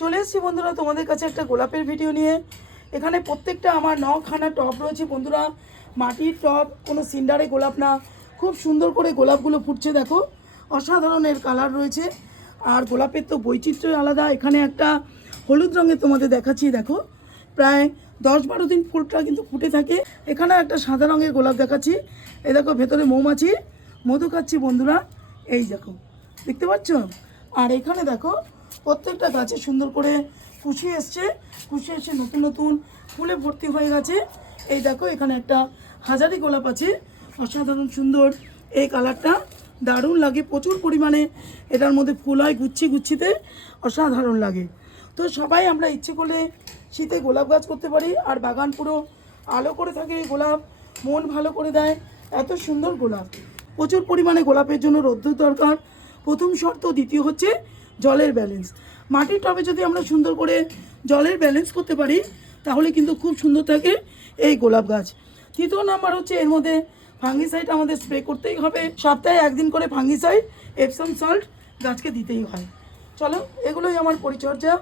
চলে এসেছি বন্ধুরা তোমাদের কাছে একটা গোলাপের ভিডিও নিয়ে। এখানে প্রত্যেকটা আমার 9খানা টব রয়েছে বন্ধুরা, মাটির টব, কোনো সিন্ডারে গোলাপ না। খুব সুন্দর করে গোলাপগুলো ফুটছে, দেখো অসাধারণের কালার রয়েছে। আর গোলাপের তো বৈচিত্র্য আলাদা। এখানে একটা হলুদ রঙের তোমাদের দেখাচ্ছি, দেখো প্রায় 10-12 দিন ফুলটা কিন্তু ফুটে থাকে। এখানে একটা সাদা রঙের গোলাপ দেখাচ্ছি, এই দেখো ভেতরে মৌমাছি মধু খাচ্ছি বন্ধুরা, এই দেখো দেখতে পাচ্ছ। আর এখানে দেখো প্রত্যেকটা গাছে সুন্দর করে কুশি এসছে, নতুন নতুন ফুলে ভর্তি হয়ে গেছে। এই দেখো এখানে একটা হাজারি গোলাপ আছে, অসাধারণ সুন্দর। এই কালারটা দারুণ লাগে, প্রচুর পরিমাণে এটার মধ্যে ফুল হয় গুচ্ছিতে, অসাধারণ লাগে। তো সবাই আমরা ইচ্ছে করলে শীতে গোলাপ গাছ করতে পারি, আর বাগান পুরো আলো করে থাকে। গোলাপ মন ভালো করে দেয়, এত সুন্দর গোলাপ। প্রচুর পরিমাণে গোলাপের জন্য রোদ্দুর দরকার, প্রথম শর্ত। দ্বিতীয় হচ্ছে জলের ব্যালেন্স। মাটির টবে যদি আমরা সুন্দর করে জলের ব্যালেন্স করতে পারি তাহলে কিন্তু খুব সুন্দর থাকে এই গোলাপ গাছ। তৃতীয় নাম্বার হচ্ছে এর মধ্যে ফাঙ্গিসাইড আমাদের স্প্রে করতেই হবে, সপ্তাহে 1 দিন করে ফাঙ্গিসাইড, এপসম সল্ট গাছকে দিতেই হয়। চলো, এগুলোই আমার পরিচর্যা।